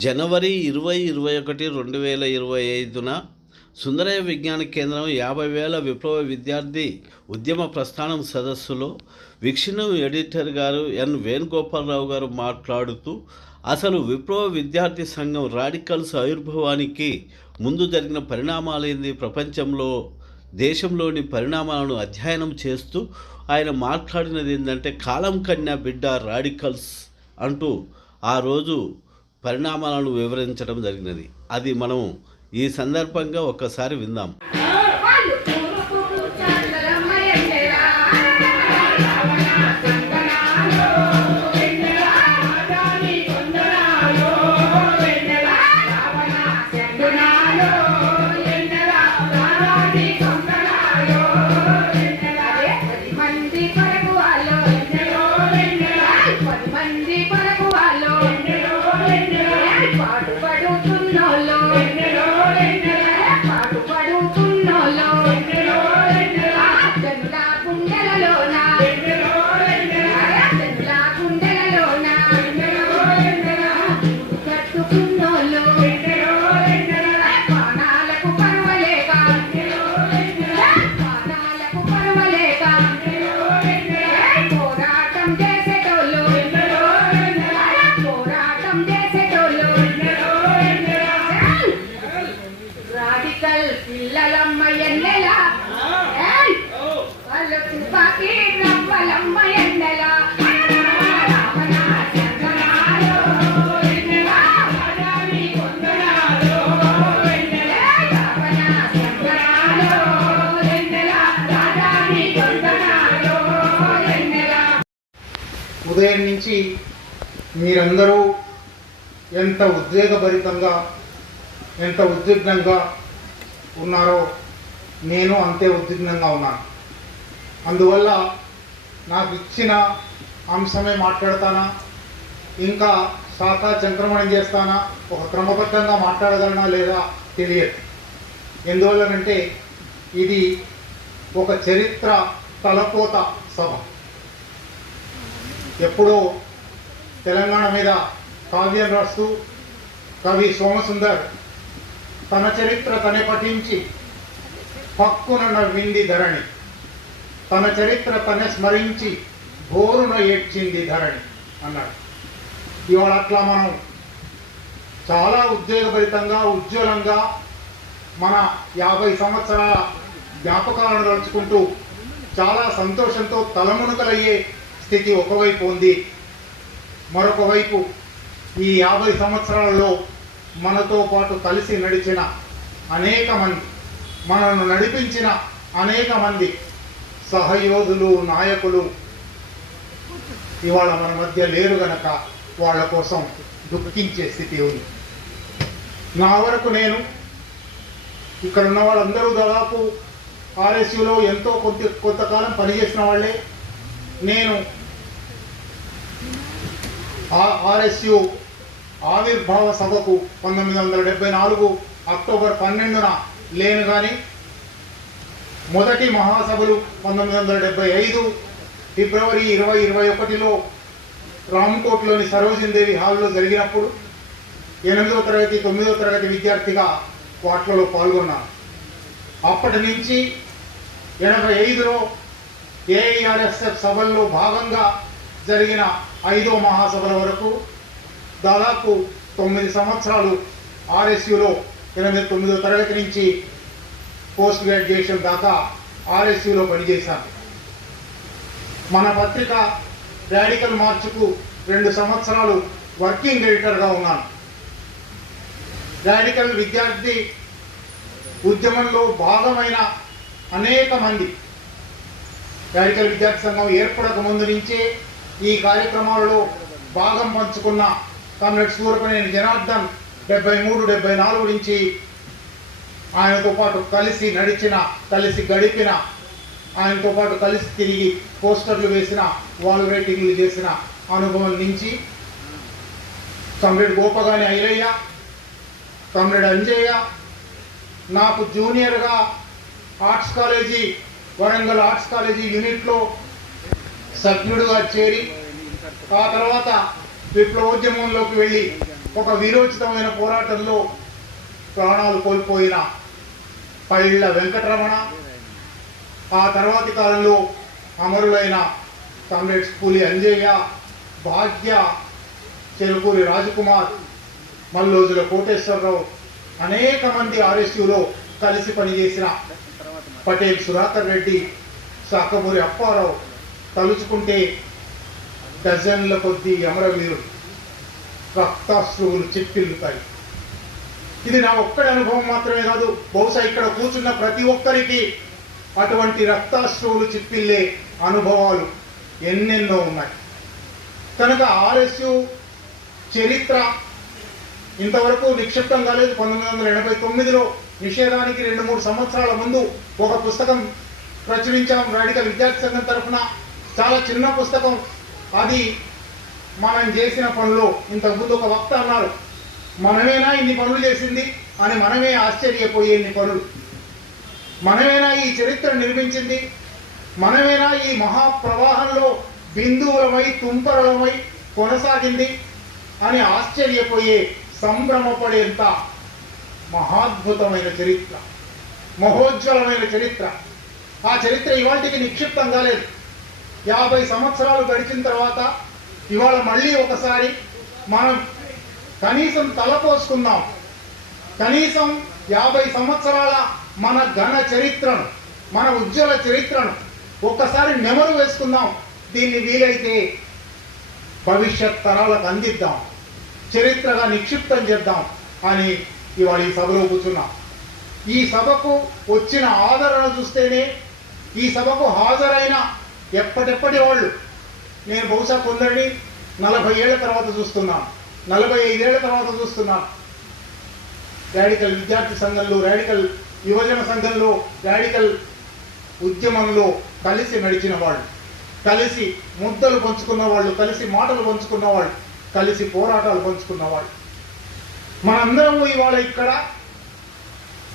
జనవరి ఇరవై ఇరవై ఒకటి రెండు వేల ఇరవై ఐదున సుందరయ్య విజ్ఞాన కేంద్రం యాభై వేల విప్లవ విద్యార్థి ఉద్యమ ప్రస్థానం సదస్సులో విక్షణం ఎడిటర్ గారు ఎన్ వేణుగోపాలరావు గారు మాట్లాడుతూ అసలు విప్లవ విద్యార్థి సంఘం రాడికల్స్ ఆవిర్భావానికి ముందు జరిగిన పరిణామాలేంది ప్రపంచంలో? దేశంలోని పరిణామాలను అధ్యయనం చేస్తూ ఆయన మాట్లాడినది ఏంటంటే కాలం కన్యా బిడ్డ రాడికల్స్ అంటూ ఆ రోజు పరిణామాలను వివరించడం జరిగినది. అది మనం ఈ సందర్భంగా ఒక్కసారి విందాం. గురించి మీరందరూ ఎంత ఉద్వేగభరితంగా ఎంత ఉద్విగ్నంగా ఉన్నారో నేను అంతే ఉద్విగ్నంగా ఉన్నాను. అందువల్ల నాకు ఇచ్చిన అంశమే మాట్లాడతానా? ఇంకా శాఖ సంక్రమణం చేస్తానా? ఒక క్రమబద్ధంగా మాట్లాడగలనా లేదా తెలియదు. ఎందువల్లనంటే ఇది ఒక చరిత్ర తలపోత సభ. ఎప్పుడో తెలంగాణ మీద కావ్యం రాస్తూ కవి సోమసుందర్ తన చరిత్ర తనే పఠించి పక్కున నవ్వింది ధరణి. తన చరిత్ర తనే స్మరించి బోరున ఏడ్చింది ధరణి అన్నాడు. ఇవాళ అట్లా మనం చాలా ఉద్యోగభరితంగా ఉజ్వలంగా మన యాభై సంవత్సరాల జ్ఞాపకాలను తలుచుకుంటూ చాలా సంతోషంతో తలమునుకలయ్యే స్థితి ఒకవైపు ఉంది మరొక వైపు ఈ యాభై సంవత్సరాలలో మనతో పాటు కలిసి నడిచిన అనేక మంది మనను నడిపించిన అనేక మంది సహయోధులు నాయకులు ఇవాళ మన మధ్య లేరు గనక వాళ్ళ కోసం దుఃఖించే స్థితి ఉంది. నా వరకు నేను ఇక్కడ ఉన్న వాళ్ళందరూ దాదాపు ఆర్ఎస్యులో ఎంతో కొంత కొంతకాలం పనిచేసిన వాళ్ళే. నేను ఆర్ఎస్యు ఆవిర్భావ సభకు పంతొమ్మిది వందల డెబ్బై నాలుగు అక్టోబర్ పన్నెండున లేను కానీ మొదటి మహాసభలు పంతొమ్మిది వందల డెబ్బై ఐదు ఫిబ్రవరి ఇరవై ఇరవై ఒకటిలో రామ్కోట్లోని సరోజిందేవి హాల్లో జరిగినప్పుడు ఎనిమిదవ తరగతి తొమ్మిదవ తరగతి విద్యార్థిగా వాటిలో పాల్గొన్నాను అప్పటి నుంచి ఎనభై ఐదులో ఏఐఆర్ఎస్ఎఫ్ సభల్లో భాగంగా జరిగిన ఐదో మహాసభల వరకు దాదాపు తొమ్మిది సంవత్సరాలు ఆర్ఎస్యులో ఎనిమిది తొమ్మిదో తరగతి నుంచి పోస్ట్ గ్రాడ్యుయేషన్ దాకా ఆర్ఎస్యులో పనిచేశాను. మన పత్రిక రాడికల్ మార్చుకు రెండు సంవత్సరాలు వర్కింగ్ ఎడిటర్గా ఉన్నాను. రాడికల్ విద్యార్థి ఉద్యమంలో భాగమైన అనేక మంది రాడికల్ విద్యార్థి సంఘం ఏర్పడక ముందు నుంచే ఈ కార్యక్రమాలలో భాగం పంచుకున్న కమ్రేడ్ సూరపనేని జనార్దన్ డెబ్బై మూడు డెబ్బై నాలుగు నుంచి ఆయనతో పాటు కలిసి నడిచిన కలిసి గడిపిన ఆయనతో పాటు కలిసి తిరిగి పోస్టర్లు వేసిన వాల్ రైటింగ్లు చేసిన అనుభవం నుంచి కమ్రేడ్ గోపగాని ఐలయ్య కమ్రేడ్ అంజయ్య నాకు జూనియర్గా arts college Warangal arts college యూనిట్లో సభ్యుడుగా చేరి ఆ తర్వాత విప్లవోద్యమంలోకి వెళ్ళి ఒక వీరోచితమైన పోరాటంలో ప్రాణాలు కోల్పోయిన పళ్ళ వెంకటరమణ ఆ తర్వాతి కాలంలో అమరులైన కామ్రేడ్స్ స్కూలి అంజయ్య భాగ్య చెరుకూరి రాజకుమార్ మల్లోజుల కోటేశ్వరరావు అనేక మంది ఆర్ఎస్యులో కలిసి పనిచేసిన పటేల్ సుధాకర్ రెడ్డి శాఖమూరి అప్పారావు తలుచుకుంటే డజన్ల కొద్దీ అమరవీరుడు రక్తాశ్రువులు చిప్పిల్లుతాయి ఇది నా ఒక్కడి అనుభవం మాత్రమే కాదు బహుశా ఇక్కడ కూర్చున్న ప్రతి ఒక్కరికి అటువంటి రక్తాశ్రువులు చిప్పిల్లే అనుభవాలు ఎన్నెన్నో ఉన్నాయి. కనుక ఆర్ఎస్యు చరిత్ర ఇంతవరకు నిక్షిప్తం కాలేదు. పంతొమ్మిది వందల ఎనభై తొమ్మిదిలో నిషేధానికి రెండు మూడు సంవత్సరాల ముందు ఒక పుస్తకం ప్రచురించాం రాడికల్ విద్యార్థి సంఘం తరఫున చాలా చిన్న పుస్తకం. అది మనం చేసిన పనులు. ఇంతకుముందు ఒక వక్త అన్నారు మనమేనా ఇన్ని పనులు చేసింది? అని మనమే ఆశ్చర్యపోయే ఇన్ని పనులు. మనమేనా ఈ చరిత్ర నిర్మించింది? మనమేనా ఈ మహాప్రవాహంలో బిందువులమై తుంపరలమై కొనసాగింది? అని ఆశ్చర్యపోయే సంభ్రమపడేంత మహాద్భుతమైన చరిత్ర మహోజ్వలమైన చరిత్ర. ఆ చరిత్ర ఇవాటికి నిక్షిప్తం కాలేదు యాభై సంవత్సరాలు గడిచిన తర్వాత ఇవాళ మళ్ళీ ఒకసారి మనం కనీసం తలపోసుకుందాం. కనీసం యాభై సంవత్సరాల మన ఘన చరిత్రను మన ఉజ్వల చరిత్రను ఒక్కసారి నెమరు వేసుకుందాం. దీన్ని వీలైతే భవిష్యత్ తరాలకు అందిద్దాం. చరిత్రగా నిక్షిప్తం చేద్దాం అని ఇవాళ ఈ సభలో కూర్చున్నాం. ఈ సభకు వచ్చిన ఆదరణ చూస్తేనే ఈ సభకు హాజరైన ఎప్పటిప్పటి వాళ్ళు. నేను బహుశా కొందరిని నలభై ఏళ్ళ తర్వాత చూస్తున్నాను. నలభై ఐదేళ్ళ తర్వాత చూస్తున్నాను. రాడికల్ విద్యార్థి సంఘంలో రాడికల్ యువజన సంఘంలో రాడికల్ ఉద్యమంలో కలిసి నడిచిన వాళ్ళు కలిసి ముద్దలు పంచుకున్న వాళ్ళు కలిసి మాటలు పంచుకున్న వాళ్ళు కలిసి పోరాటాలు పంచుకున్న వాళ్ళు. మనందరం ఇవాళ ఇక్కడ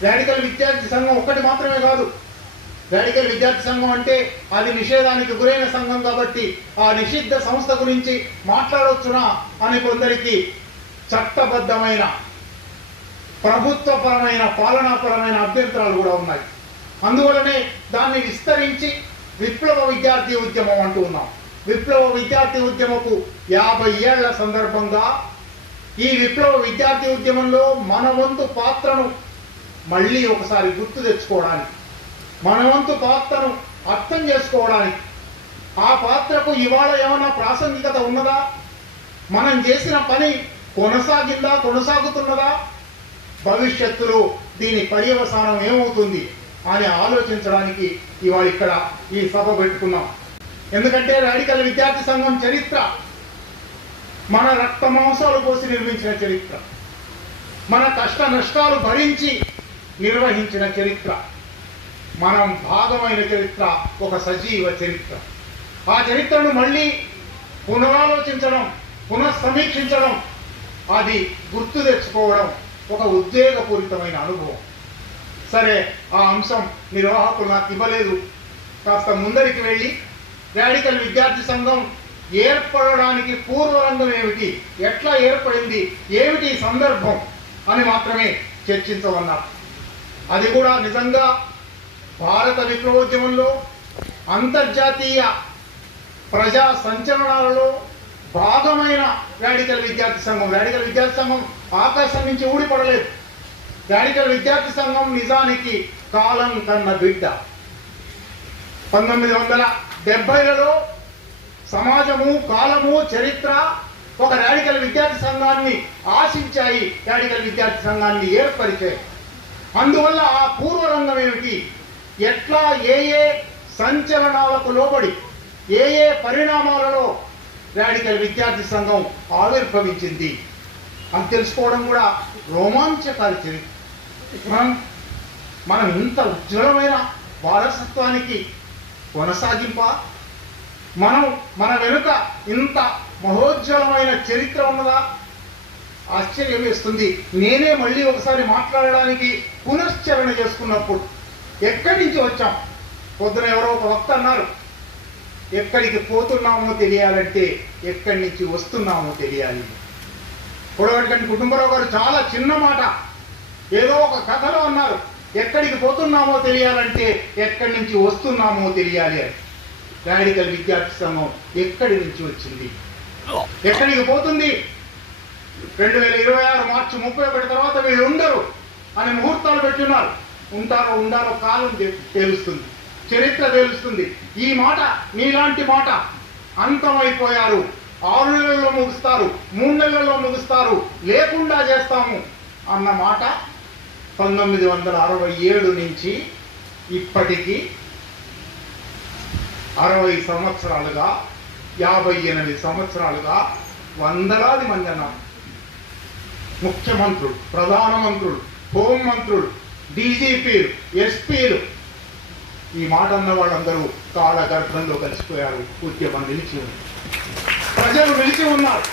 రాడికల్ విద్యార్థి సంఘం ఒక్కటి మాత్రమే కాదు. రాడికల్ విద్యార్థి సంఘం అంటే అది నిషేధానికి గురైన సంఘం కాబట్టి ఆ నిషిద్ధ సంస్థ గురించి మాట్లాడవచ్చునా అని కొందరికి చట్టబద్ధమైన ప్రభుత్వపరమైన పాలనాపరమైన అభ్యంతరాలు కూడా ఉన్నాయి. అందువలనే దాన్ని విస్తరించి విప్లవ విద్యార్థి ఉద్యమం అంటూ ఉన్నాం. విప్లవ విద్యార్థి ఉద్యమకు యాభై ఏళ్ళ సందర్భంగా ఈ విప్లవ విద్యార్థి ఉద్యమంలో మన వంతు పాత్రను మళ్ళీ ఒకసారి గుర్తు తెచ్చుకోవడానికి మనవంతు పాత్రను అర్థం చేసుకోవడానికి. ఆ పాత్రకు ఇవాళ ఏమైనా ప్రాసంగికత ఉన్నదా? మనం చేసిన పని కొనసాగిందా కొనసాగుతున్నదా? భవిష్యత్తులో దీని పర్యవసానం ఏమవుతుంది అని ఆలోచించడానికి ఇవాళ ఇక్కడ ఈ సభ పెట్టుకున్నాం. ఎందుకంటే రాడికల్ విద్యార్థి సంఘం చరిత్ర. మన రక్త మాంసాలు పోసి నిర్మించిన చరిత్ర. మన కష్ట నష్టాలు భరించి నిర్వహించిన చరిత్ర. మనం భాగమైన చరిత్ర ఒక సజీవ చరిత్ర. ఆ చరిత్రను మళ్ళీ పునరాలోచించడం పునఃసమీక్షించడం అది గుర్తు తెచ్చుకోవడం ఒక ఉద్వేగపూరితమైన అనుభవం. సరే ఆ అంశం నిర్వాహకులు నాకు ఇవ్వలేదు. కాస్త ముందరికి వెళ్ళి రాడికల్ విద్యార్థి సంఘం ఏర్పడడానికి పూర్వరంగం ఏమిటి ఎట్లా ఏర్పడింది ఏమిటి సందర్భం అని మాత్రమే చర్చించమన్నారు. అది కూడా నిజంగా భారత విప్లవోద్యమంలో అంతర్జాతీయ ప్రజా సంచలనాలలో భాగమైన రాడికల్ విద్యార్థి సంఘం. రాడికల్ విద్యార్థి సంఘం ఆకాశం నుంచి ఊడిపడలేదు. రాడికల్ విద్యార్థి సంఘం నిజానికి కాలం కన్న బిడ్డ. పంతొమ్మిది వందల డెబ్బైలలో సమాజము కాలము చరిత్ర ఒక రాడికల్ విద్యార్థి సంఘాన్ని ఆశించాయి. రాడికల్ విద్యార్థి సంఘాన్ని ఏర్పరిచాయి. అందువల్ల ఆ పూర్వరంగం ఏమిటి? ఎట్లా ఏ ఏ సంచలనాలకు లోబడి ఏ ఏ పరిణామాలలో రాడికల్ విద్యార్థి సంఘం ఆవిర్భవించింది? అని తెలుసుకోవడం కూడా రోమాంచకారి చరిత్ర. మనం మనం ఇంత ఉజ్వలమైన వారసత్వానికి కొనసాగింప? మనం మన వెనుక ఇంత మహోజ్వలమైన చరిత్ర ఉన్నదా? ఆశ్చర్యం వేస్తుంది. నేనే మళ్ళీ ఒకసారి మాట్లాడడానికి పునశ్చరణ చేసుకున్నప్పుడు ఎక్కడి నుంచి వచ్చాం? పొద్దున ఎవరో ఒక వక్త అన్నారు. ఎక్కడికి పోతున్నామో తెలియాలంటే ఎక్కడి నుంచి వస్తున్నామో తెలియాలి. పొడవటికంటి కుటుంబరావు గారు చాలా చిన్న మాట. ఏదో ఒక కథలో అన్నారు. ఎక్కడికి పోతున్నామో తెలియాలంటే ఎక్కడి నుంచి వస్తున్నామో తెలియాలి అని. రాడికల్ విద్యార్థి సంఘం ఎక్కడి నుంచి వచ్చింది? ఎక్కడికి పోతుంది? రెండు వేల ఇరవై ఆరు మార్చి ముప్పై ఒకటి తర్వాత వీళ్ళు ఉండరు అని ముహూర్తాలు పెట్టున్నారు. ఉంటారో ఉండారో కాలం తెలుస్తుంది. చరిత్ర తెలుస్తుంది. ఈ మాట నీలాంటి మాట అంతమైపోయారు. ఆరు నెలల్లో ముగుస్తారు మూడు నెలల్లో ముగుస్తారు. లేకుండా చేస్తాము అన్న మాట పంతొమ్మిది వందల అరవై ఏడు నుంచి ఇప్పటికీ అరవై సంవత్సరాలుగా యాభై ఎనిమిది సంవత్సరాలుగా వందలాది మంది అన్నాం. ముఖ్యమంత్రులు ప్రధానమంత్రులు హోంమంత్రులు డీజీపీలు ఎస్పీలు. ఈ మాట అన్న వాళ్ళందరూ కాళ్ళ గర్భంలో కలిసిపోయారు ఉద్యమం నిలిచి ఉంది. ప్రజలు నిలిచి ఉన్నారు.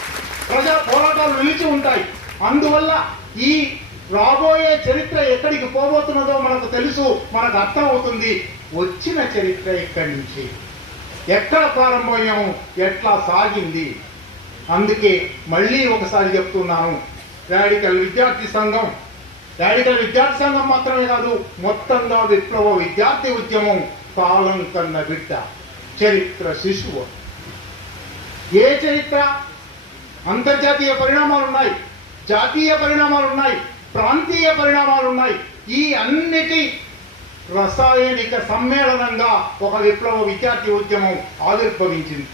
ప్రజా పోరాటాలు నిలిచి ఉంటాయి. అందువల్ల ఈ రాబోయే చరిత్ర ఎక్కడికి పోబోతున్నదో మనకు తెలుసు మనకు అర్థం అవుతుంది వచ్చిన చరిత్ర ఎక్కడి నుంచి? ఎక్కడ ప్రారంభమయ్యాము? ఎట్లా సాగింది? అందుకే మళ్ళీ ఒకసారి చెప్తున్నాను. రాడికల్ విద్యార్థి సంఘం రాడికల్ విద్యార్థి సంఘం మాత్రమే కాదు మొత్తంలో విప్లవ విద్యార్థి ఉద్యమం కాలం కన్న బిడ్డ చరిత్ర శిశువు. ఏ చరిత్ర? అంతర్జాతీయ పరిణామాలు ఉన్నాయి జాతీయ పరిణామాలు ఉన్నాయి ప్రాంతీయ పరిణామాలు ఉన్నాయి. ఈ అన్నిటి రసాయనిక సమ్మేళనంగా ఒక విప్లవ విద్యార్థి ఉద్యమం ఆవిర్భవించింది.